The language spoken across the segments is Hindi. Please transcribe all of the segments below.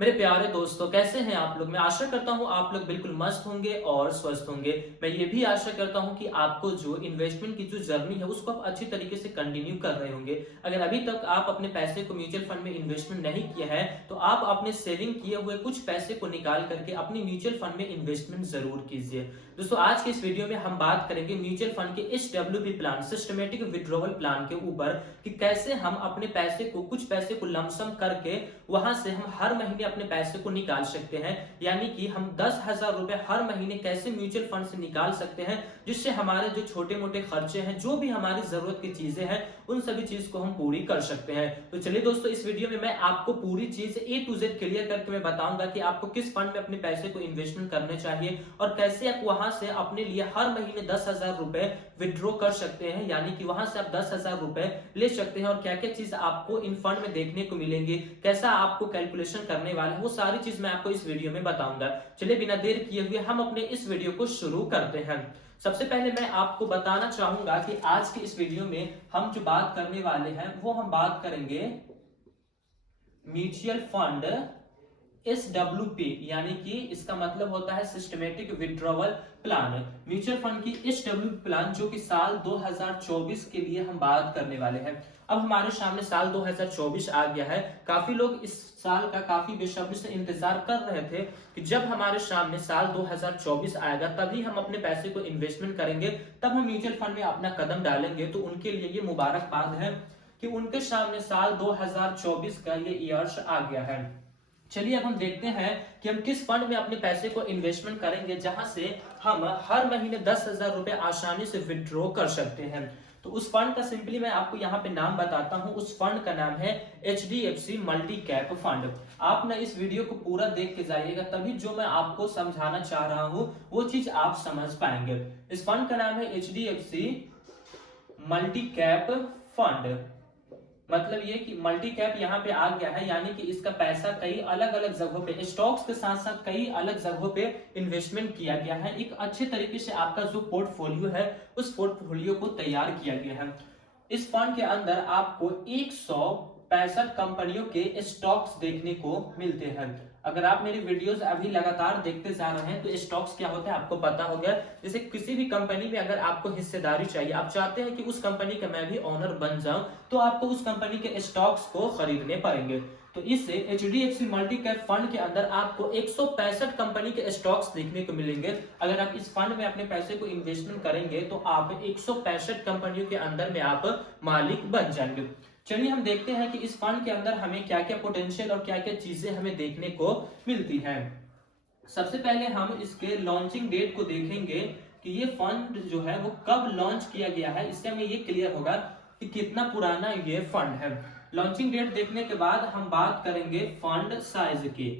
मेरे प्यारे दोस्तों, कैसे हैं आप लोग। मैं आशा करता हूं आप लोग बिल्कुल मस्त होंगे और स्वस्थ होंगे। मैं ये भी आशा करता हूं कि आपको जो इन्वेस्टमेंट की जो जर्नी है उसको आप अच्छी तरीके से कंटिन्यू कर रहे होंगे। अगर अभी तक आप अपने पैसे को म्यूचुअल फंड में इन्वेस्टमेंट नहीं किया है तो आप अपने सेविंग किए हुए कुछ पैसे को निकाल करके अपनी म्यूचुअल फंड में इन्वेस्टमेंट जरूर कीजिए। दोस्तों, आज के इस वीडियो में हम बात करेंगे म्यूचुअल फंड के SWP plan, systematic withdrawal plan के ऊपर कि कैसे हम अपने पैसे को, कुछ पैसे को लमसम करके वहां से हम हर महीने अपने पैसे को निकाल सकते हैं। यानी कि हम 10,000 रुपए हर महीने कैसे म्यूचुअल फंड से निकाल सकते हैं, जिससे हमारे जो छोटे मोटे खर्चे हैं, जो भी हमारी जरूरत की चीजें हैं, उन सभी चीज को हम पूरी कर सकते हैं। तो चलिए दोस्तों, इस वीडियो में मैं आपको पूरी चीज A to Z क्लियर करके मैं बताऊंगा कि आपको किस फंड में अपने पैसे को इन्वेस्टमेंट करने चाहिए और कैसे आप वहां से अपने लिए हर महीने 10,000 रुपए विड्रॉ कर सकते हैं। यानी कि वहां से आप 10,000 रुपए ले सकते हैं और क्या क्या चीज आपको इन फंड में देखने को मिलेंगे, कैसा आपको कैलकुलेशन करने वाला है, वो सारी चीज मैं आपको इस वीडियो में बताऊंगा। चलिए बिना देर किए हुए हम अपने इस वीडियो को शुरू करते हैं। सबसे पहले मैं आपको बताना चाहूंगा कि आज के इस वीडियो में हम जो बात करने वाले हैं वो हम बात करेंगे म्यूचुअल फंड SWP, यानी कि इसका मतलब होता है systematic withdrawal plan. Mutual fund की SWP प्लान जो कि साल 2024 के लिए हम बात करने वाले हैं। अब हमारे सामने साल 2024 आ गया है। काफी लोग इस साल का काफी बेसब्री से इंतजार कर रहे थे कि जब हमारे सामने साल 2024 आएगा तभी हम अपने पैसे को इन्वेस्टमेंट करेंगे, तब हम म्यूचुअल फंड में अपना कदम डालेंगे। तो उनके लिए ये मुबारकबाद है कि उनके सामने साल 2024 का ये ईयर्स आ गया है। चलिए अब हम देखते हैं कि हम किस फंड में अपने पैसे को इन्वेस्टमेंट करेंगे जहां से हम हर महीने 10,000 रुपए आसानी से विड्रॉ कर सकते हैं। तो उस फंड का सिंपली मैं आपको यहाँ पे नाम बताता हूँ। उस फंड का नाम है HDFC मल्टी कैप फंड। आप ना इस वीडियो को पूरा देख के जाइएगा, तभी जो मैं आपको समझाना चाह रहा हूँ वो चीज आप समझ पाएंगे। इस फंड का नाम है HDFC मल्टी कैप फंड। मतलब ये कि मल्टी कैप यहाँ पे आ गया है, यानी कि इसका पैसा कई अलग अलग जगहों पे, स्टॉक्स के साथ साथ कई अलग जगहों पे इन्वेस्टमेंट किया गया है। एक अच्छे तरीके से आपका जो पोर्टफोलियो है उस पोर्टफोलियो को तैयार किया गया है। इस फंड के अंदर आपको 165 कंपनियों के स्टॉक्स देखने को मिलते हैं। अगर आप मेरी वीडियोस अभी लगातार देखते जा रहे हैं तो स्टॉक्स क्या होता है आपको पता हो गया। जैसे किसी भी कंपनी में अगर आपको हिस्सेदारी चाहिए, आप चाहते हैं कि उस कंपनी का मैं भी ओनर बन जाऊं, तो आपको उस कंपनी के स्टॉक्स को खरीदने पड़ेंगे। तो इससे HDFC मल्टी कैप फंड के अंदर आपको 165 कंपनी के स्टॉक्स देखने को मिलेंगे। अगर आप इस फंड में अपने पैसे को इन्वेस्टमेंट करेंगे तो आप 165 कंपनियों के अंदर में आप मालिक बन जाएंगे। चलिए हम देखते हैं कि इस फंड के अंदर हमें क्या क्या पोटेंशियल और क्या क्या चीजें हमें देखने को मिलती हैं। सबसे पहले हम इसके लॉन्चिंग डेट को देखेंगे कि ये फंड जो है वो कब लॉन्च किया गया है। इससे हमें ये क्लियर होगा कि कितना पुराना ये फंड है। लॉन्चिंग डेट देखने के बाद हम बात करेंगे फंड साइज की।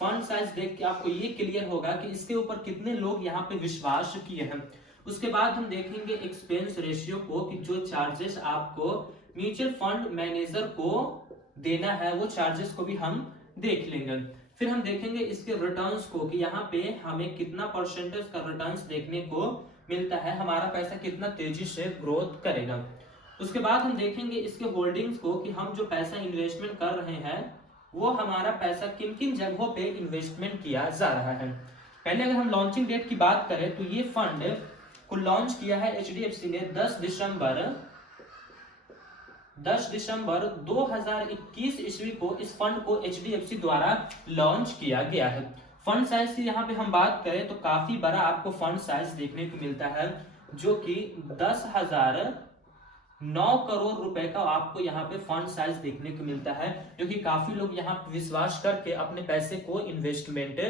फंड साइज देख के आपको ये क्लियर होगा कि इसके ऊपर कितने लोग यहाँ पे विश्वास किए हैं। उसके बाद हम देखेंगे एक्सपेंस रेशियो को, कि जो चार्जेस आपको म्यूचुअल फंड मैनेजर को देना है वो चार्जेस को भी हम देख लेंगे। फिर हम देखेंगे इसके रिटर्न्स को, कि यहाँ पे हमें कितना परसेंटेज का रिटर्न्स देखने को मिलता है, हमारा पैसा कितना तेजी से ग्रोथ करेगा। उसके बाद हम देखेंगे इसके होल्डिंग्स को, कि हम जो पैसा इन्वेस्टमेंट कर रहे हैं वो हमारा पैसा किन किन जगहों पे इन्वेस्टमेंट किया जा रहा है। पहले अगर हम लॉन्चिंग डेट की बात करें तो ये फंड को लॉन्च किया है HDFC ने 10 दिसंबर 2021 ईस्वी को इस फंड को HDFC द्वारा लॉन्च किया गया है। फंड साइज की यहाँ पे हम बात करें तो काफी बड़ा आपको फंड साइज देखने को मिलता है, जो कि 10,009 करोड़ रुपए का आपको यहाँ पे फंड साइज देखने को मिलता है, जो कि काफी लोग यहाँ विश्वास करके अपने पैसे को इन्वेस्टमेंट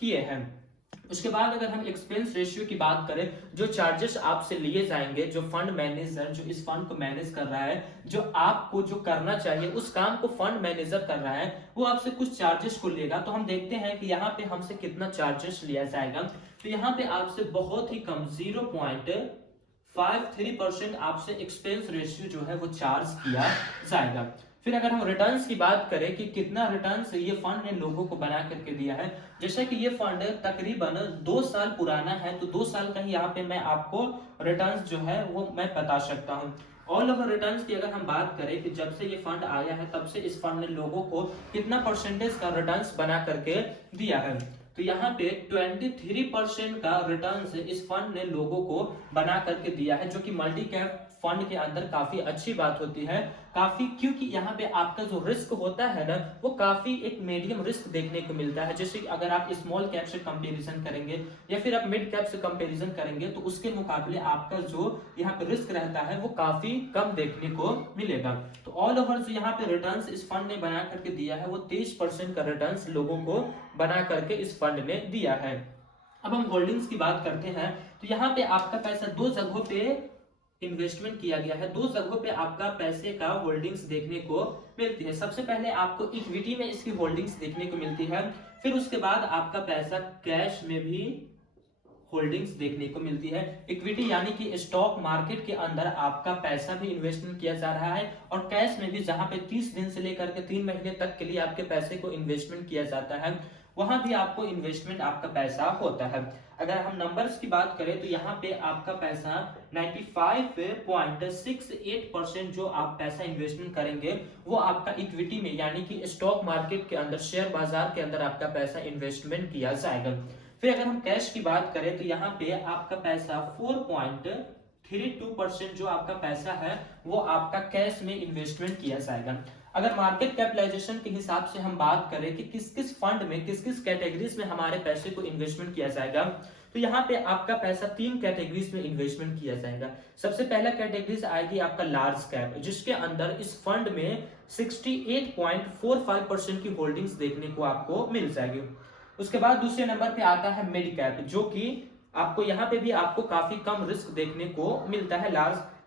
किए हैं। उसके बाद अगर हम एक्सपेंस रेशियो की बात करें, जो चार्जेस आपसे लिए जाएंगे, जो फंड मैनेजर जो इस फंड को मैनेज कर रहा है, जो आपको जो करना चाहिए उस काम को फंड मैनेजर कर रहा है, वो आपसे कुछ चार्जेस को लेगा। तो हम देखते हैं कि यहाँ पे हमसे कितना चार्जेस लिया जाएगा। तो यहाँ पे आपसे बहुत ही कम 0.53% आपसे एक्सपेंस रेशियो जो है वो चार्ज किया जाएगा। फिर अगर हम रिटर्न्स की बात करें कि कितना रिटर्न्स ये फंड ने लोगों को बना करके दिया है, जैसे कि ये फंड तकरीबन 2 साल पुराना है, तो 2 साल का ही यहाँ पे मैं आपको रिटर्न्स जो है वो मैं बता सकता हूँ। ऑल ओवर रिटर्न्स की अगर हम बात करें कि जब से ये फंड आया है तब से इस फंड ने लोगों को कितना परसेंटेज का रिटर्न्स बना करके दिया है, तो यहाँ पे 23% का रिटर्न्स इस फंड ने लोगों को बना करके दिया है, जो कि मल्टी कैप फंड के अंदर काफी अच्छी बात होती है। काफी, क्योंकि यहाँ पे आपका जो रिस्क होता है ना वो काफी एक मीडियम रिस्क देखने को मिलता है। जैसे अगर आप स्मॉल कैप से कंपैरिजन करेंगे या फिर आप मिड कैप से कंपैरिजन करेंगे तो उसके मुकाबले आपका जो यहाँ पे रिस्क रहता है वो काफी कम देखने को मिलेगा। तो ऑल ओवर जो यहाँ पे रिटर्न्स इस फंड ने बना करके दिया है वो 23% का रिटर्न्स लोगों को बना करके इस फंड ने दिया है। अब हम होल्डिंग्स की बात करते हैं, तो यहाँ पे आपका पैसा दो जगहों पे इन्वेस्टमेंट किया गया है, दो जगहों पे आपका पैसे का होल्डिंग्स देखने को मिलती है। सबसे पहले आपको इक्विटी में इसकी होल्डिंग्स देखने को मिलती है, फिर उसके बाद आपका पैसा कैश में भी होल्डिंग्स देखने को मिलती है। इक्विटी यानी कि स्टॉक मार्केट के अंदर आपका पैसा भी इन्वेस्टमेंट किया जा रहा है, और कैश में भी जहां पे 30 दिन से लेकर के 3 महीने तक के लिए आपके पैसे को इन्वेस्टमेंट किया जाता है, वहां भी आपको इन्वेस्टमेंट आपका पैसा होता है। अगर हम नंबर्स की बात करें तो यहाँ पे आपका पैसा 95.68% जो आप पैसा इन्वेस्टमेंट करेंगे वो आपका इक्विटी में यानी कि स्टॉक मार्केट के अंदर, शेयर बाजार के अंदर आपका पैसा इन्वेस्टमेंट किया जाएगा। फिर अगर हम कैश की बात करें तो यहाँ पे आपका पैसा 4.32% जो आपका पैसा है वो आपका कैश में इन्वेस्टमेंट किया जाएगा। अगर मार्केट कैपिटलाइजेशन के हिसाब से हम बात करें कि किस किस फंड में किस किस कैटेगरीज में हमारे पैसे को इन्वेस्टमेंट किया जाएगा, तो यहाँ पे आपका पैसा 3 कैटेगरीज में इन्वेस्टमेंट किया जाएगा। सबसे पहला कैटेगरीज आएगी आपका लार्ज कैप, जिसके अंदर इस फंड में 68.45% की होल्डिंग्स देखने को आपको मिल जाएगी। उसके बाद दूसरे नंबर पे आता है मिड कैप, जो कि आपको यहाँ पे भी आपको काफी कम रिस्क देखने को मिलता है।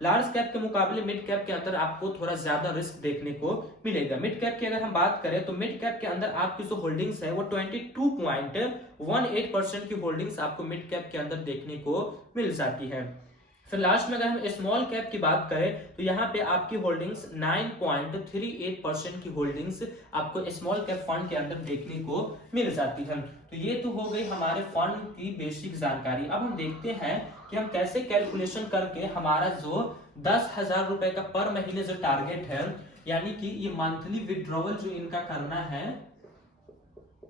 लार्ज कैप के मुकाबले मिड कैप के अंदर आपको थोड़ा ज्यादा रिस्क देखने को मिलेगा। मिड कैप की अगर हम बात करें तो मिड कैप के अंदर आपकी जो होल्डिंग्स है वो 22.18% की होल्डिंग्स आपको मिड कैप के अंदर देखने को मिल जाती है। फिर लास्ट में अगर हम स्मॉल कैप की बात करें तो यहाँ पे आपकी होल्डिंग्स 9.38% की होल्डिंग्स आपको स्मॉल कैप फंड के अंदर देखने को मिल जाती है। तो ये तो हो गई हमारे फंड की बेसिक जानकारी। अब हम देखते हैं कि हम कैसे कैलकुलेशन करके हमारा जो 10,000 रुपए का पर महीने जो टारगेट है, यानी कि ये मंथली विड्रॉवल जो इनका करना है,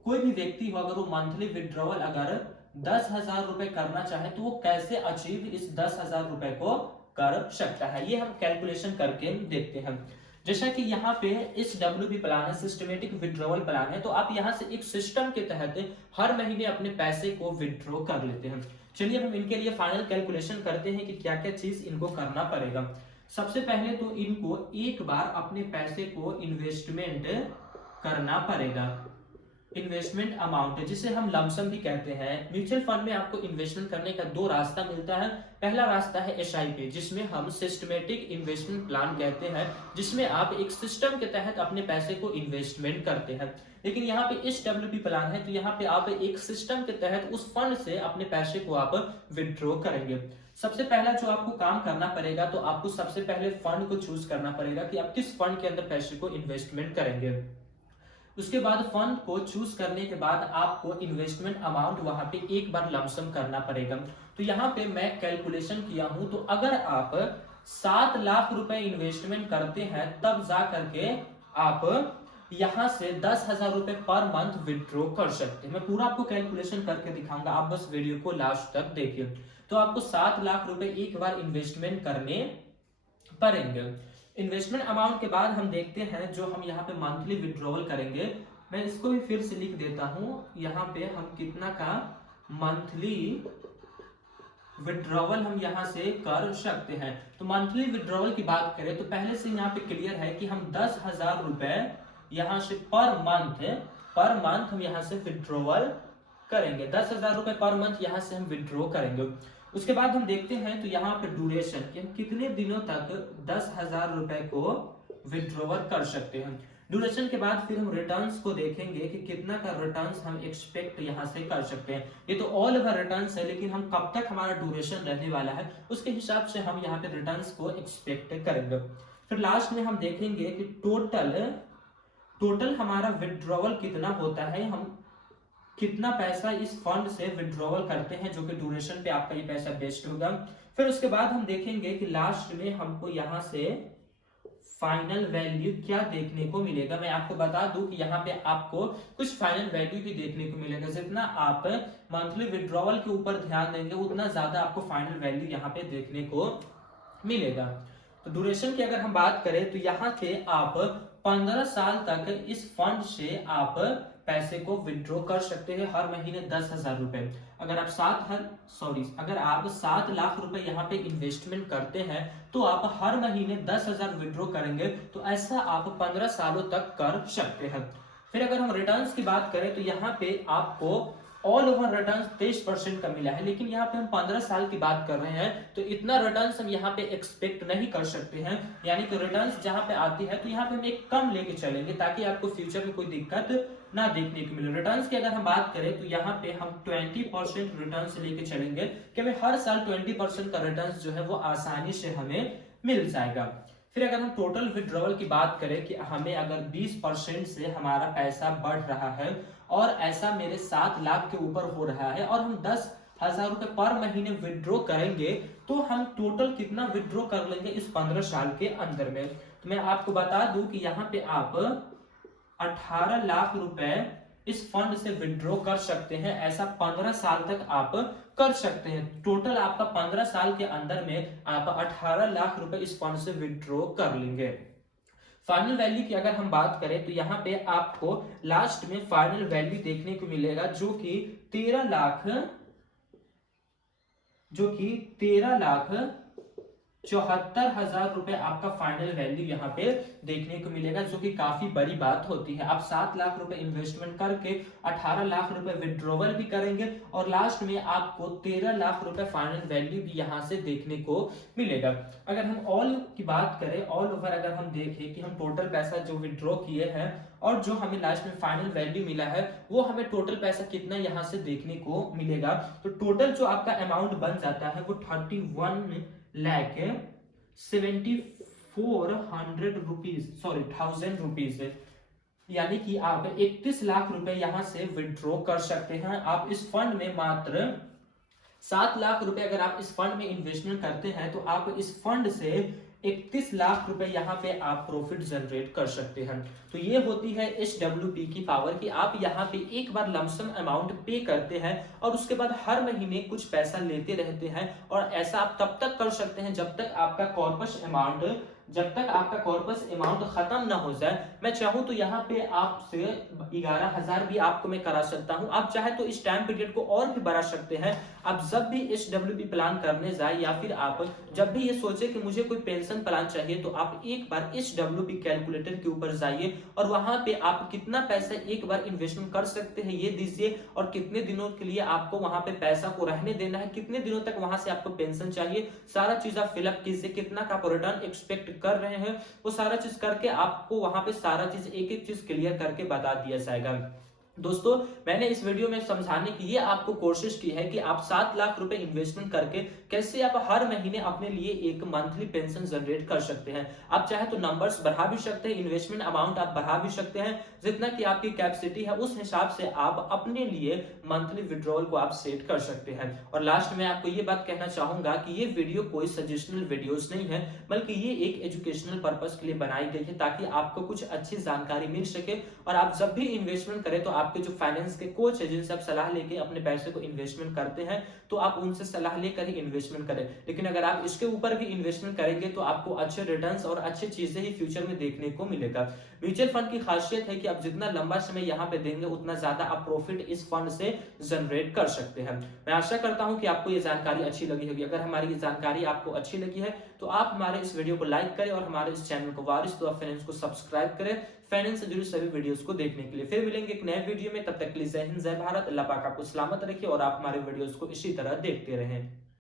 कोई भी व्यक्ति हो अगर वो मंथली विड्रॉवल अगर 10,000 रुपए करना चाहे तो वो कैसे अचीव इस 10,000 रुपए को कर सकता है, ये हम कैलकुलेशन करके देखते हैं। जैसा कि यहाँ पे इस WP प्लान है, सिस्टमेटिक विड्रॉवल प्लान है, तो आप यहाँ से एक सिस्टम के तहत हर महीने अपने पैसे को विड्रॉ कर लेते हैं। चलिए हम इनके लिए फाइनल कैलकुलेशन करते हैं कि क्या क्या चीज इनको करना पड़ेगा। सबसे पहले तो इनको एक बार अपने पैसे को इन्वेस्टमेंट करना पड़ेगा। इन्वेस्टमेंट अमाउंट जिसे हम लमसम भी कहते हैं। म्यूचुअल फंड में आपको इन्वेस्टमेंट करने का दो रास्ता मिलता है। पहला रास्ता है SIP, जिसमें हम सिस्टमेटिक इन्वेस्टमेंट प्लान कहते हैं, जिसमें आप एक सिस्टम के तहत अपने पैसे को इन्वेस्टमेंट करते हैं। लेकिन यहाँ पे SWP प्लान है, तो यहाँ पे आप एक सिस्टम के तहत उस फंड से अपने पैसे को आप विड्रॉ करेंगे। सबसे पहला जो आपको काम करना पड़ेगा, तो आपको सबसे पहले फंड को चूज करना पड़ेगा कि आप किस फंड के अंदर पैसे को इन्वेस्टमेंट करेंगे। उसके बाद फंड को चूज करने के बाद आपको इन्वेस्टमेंट अमाउंट वहां पे एक बार लमसम करना पड़ेगा। तो यहाँ पे मैं कैलकुलेशन किया हूं, तो अगर आप 7 लाख रुपए इन्वेस्टमेंट करते हैं तब जा करके आप यहां से 10,000 रुपए पर मंथ विड्रॉ कर सकते हैं। मैं पूरा आपको कैलकुलेशन करके दिखाऊंगा, आप बस वीडियो को लास्ट तक देखिए। तो आपको 7 लाख रुपए एक बार इन्वेस्टमेंट करने पड़ेंगे। इन्वेस्टमेंट अमाउंट के बाद हम देखते हैं जो हम यहाँ पे मंथली विड्रॉवल करेंगे। मैं इसको भी फिर से लिख देता हूं, यहाँ पे हम कितना का मंथली विड्रॉवल हम यहाँ से कर सकते हैं। तो मंथली विड्रॉवल की बात करें तो पहले से यहाँ पे क्लियर है कि हम 10,000 रुपए यहाँ से पर मंथ हम यहाँ से विड्रॉवल करेंगे। 10,000 रुपए पर मंथ यहाँ से हम विड्रॉ करेंगे। उसके बाद हम देखते हैं तो यहाँ पे ड्यूरेशन कि हम कितने दिनों तक 10,000 रुपए को विड्रॉवल कर सकते हैं। ड्यूरेशन के बाद फिर हम रिटर्न्स को देखेंगे कि कितना का रिटर्न्स हम एक्सपेक्ट यहाँ से कर सकते हैं। ये तो ऑल ओवर रिटर्न्स है, लेकिन हम कब तक हमारा ड्यूरेशन रहने वाला है उसके हिसाब से हम यहाँ पे रिटर्न्स को एक्सपेक्ट करेंगे। फिर लास्ट में हम देखेंगे कि टोटल हमारा विड्रॉवल कितना होता है, हम कितना पैसा इस फंड से विड्रॉवल करते हैं, जो कि ड्यूरेशन पे आपका ये पैसा बेस्ड होगा। फिर उसके बाद हम देखेंगे कि लास्ट में हमको यहाँ से फाइनल वैल्यू क्या देखने को मिलेगा। मैं आपको बता दूं कि यहाँ पे आपको कुछ फाइनल वैल्यू भी देखने को मिलेगा। जितना आप मंथली विड्रॉवल के ऊपर ध्यान देंगे उतना ज्यादा आपको फाइनल वैल्यू यहाँ पे देखने को मिलेगा। तो ड्यूरेशन की अगर हम बात करें तो यहाँ पे आप 15 साल तक इस फंड से आप पैसे को विड्रॉ कर सकते हैं, हर महीने 10,000 रुपए। अगर आप 7 लाख रुपए यहाँ पे इन्वेस्टमेंट करते हैं तो आप हर महीने 10,000 विड्रॉ करेंगे, तो ऐसा आप 15 सालों तक कर सकते हैं। फिर अगर हम रिटर्न्स की बात करें तो यहाँ पे आपको ऑल ओवर रिटर्न 23% का मिला है, लेकिन यहाँ पे हम 15 साल की बात कर रहे हैं तो इतना रिटर्न हम यहाँ पे एक्सपेक्ट नहीं कर सकते हैं। यानी कि रिटर्न जहाँ पे आती है तो यहाँ पे हम एक कम लेके चलेंगे ताकि आपको फ्यूचर में कोई दिक्कत ना देखने को मिले। रिटर्न्स की अगर हम बात करें तो यहाँ पे हम 20% रिटर्न से लेके चलेंगे कि हमें हर साल 20% का रिटर्न जो है वो आसानी से हमें मिल जाएगा। फिर अगर हम टोटल विड्रॉवल की बात करें कि हमें अगर 20% से हमारा पैसा बढ़ रहा है और ऐसा मेरे 7 लाख के ऊपर हो रहा है और हम 10,000 रुपए पर महीने विड्रॉ करेंगे तो हम टोटल कितना विड्रॉ कर लेंगे इस 15 साल के अंदर में। तो मैं आपको बता दूं कि यहाँ पे आप 18 लाख रुपए इस फंड से विड्रॉ कर सकते हैं। ऐसा 15 साल तक आप कर सकते हैं। टोटल आपका 15 साल के अंदर में आप 18 लाख रुपए इस फंड से विड्रॉ कर लेंगे। फाइनल वैल्यू की अगर हम बात करें तो यहाँ पे आपको लास्ट में फाइनल वैल्यू देखने को मिलेगा जो कि 13,74,000 रुपए आपका फाइनल वैल्यू यहाँ पे देखने को मिलेगा, जो कि काफी बड़ी बात होती है। आप 7 लाख रुपए इन्वेस्टमेंट करके 18 लाख रुपए विड्रॉवल भी करेंगे और लास्ट में आपको 13 लाख रुपए फाइनल वैल्यू भी यहाँ से देखने को मिलेगा। अगर हम ऑल की बात करें, ऑल ओवर अगर हम देखें कि हम टोटल पैसा जो विड्रॉ किए हैं और जो हमें लास्ट में फाइनल वैल्यू मिला है वो हमें टोटल पैसा कितना यहाँ से देखने को मिलेगा। तो टोटल जो आपका अमाउंट बन जाता है वो 31,74,100 रुपीज है। यानी कि आप 31 लाख रुपए यहाँ से विड्रॉ कर सकते हैं। आप इस फंड में मात्र 7 लाख रुपए अगर आप इस फंड में इन्वेस्टमेंट करते हैं तो आप इस फंड से 31 लाख रुपए यहाँ पे आप प्रॉफिट जनरेट कर सकते हैं। तो ये होती है SWP की पावर कि आप यहाँ पे एक बार लमसम अमाउंट पे करते हैं और उसके बाद हर महीने कुछ पैसा लेते रहते हैं। और ऐसा आप तब तक कर सकते हैं जब तक आपका कॉर्पस अमाउंट खत्म ना हो जाए। मैं चाहूं तो यहाँ पे आपसे 11,000 भी आपको मैं करा सकता हूं। आप चाहे तो इस टाइम पीरियड को और भी बढ़ा सकते हैं। आप जब भी SWP प्लान करने जाए या फिर आप जब भी ये सोचे कि मुझे कोई पेंशन प्लान चाहिए तो आप एक बार SWP कैलकुलेटर के ऊपर जाइए और वहां पे आप कितना पैसा एक बार इन्वेस्टमेंट कर सकते हैं ये दीजिए और कितने दिनों के लिए आपको वहां पे पैसा को रहने देना है, कितने दिनों तक वहां से आपको पेंशन चाहिए, सारा चीज आप फिलअप कीजिए। कितना का आप रिटर्न एक्सपेक्ट कर रहे हैं वो सारा चीज करके आपको वहां पे सारा चीज एक एक चीज क्लियर करके बता दिया जाएगा। दोस्तों मैंने इस वीडियो में समझाने की ये आपको कोशिश की है कि आप 7 लाख रुपए इन्वेस्टमेंट करके कैसे आप हर महीने अपने लिए एक मंथली पेंशन जनरेट कर सकते हैं। आप चाहे तो नंबर्स बढ़ा भी सकते हैं, इन्वेस्टमेंट अमाउंट आप बढ़ा भी सकते हैं, जितना कि आपकी कैपेसिटी है उस हिसाब से आप अपने लिए मंथली विड्रॉल को आप सेट कर सकते हैं। और लास्ट में आपको ये बात कहना चाहूंगा कि ये वीडियो कोई सजेशनल वीडियोस नहीं है, बल्कि ये एक एजुकेशनल पर्पस के लिए बनाई गई है ताकि आपको कुछ अच्छी जानकारी मिल सके और आप जब भी इन्वेस्टमेंट करें तो आपके जो फाइनेंस के कोच है जिनसे आप सलाह लेके अपने पैसे को इन्वेस्टमेंट करते हैं तो आप उनसे सलाह लेकर ही इन्वेस्टमेंट करें। लेकिन अगर आप इसके ऊपर भी इन्वेस्टमेंट करेंगे तो आपको अच्छे रिटर्न्स और अच्छी चीजें ही फ्यूचर में देखने को मिलेगा। म्यूचुअल फंड की खासियत है कि आप जितना लंबा समय यहाँ पे देंगे उतना ज्यादा आप प्रॉफिट इस फंड से जनरेट कर सकते हैं। मैं आशा करता हूं कि आपको ये जानकारी अच्छी लगी होगी। अगर हमारी ये जानकारी आपको अच्छी लगी है तो आप हमारे इस वीडियो को लाइक करें और हमारे इस चैनल को वारिस दुआ फाइनेंस को सब्सक्राइब करें फाइनेंस से जुड़ी सभी वीडियोस को देखने के लिए। फिर मिलेंगे एक नए वीडियो में, तब तक के लिए जय हिंद जय भारत। अल्लाह पाक आपको सलामत रखे और आप हमारे वीडियोस को इसी तरह देखते रहें।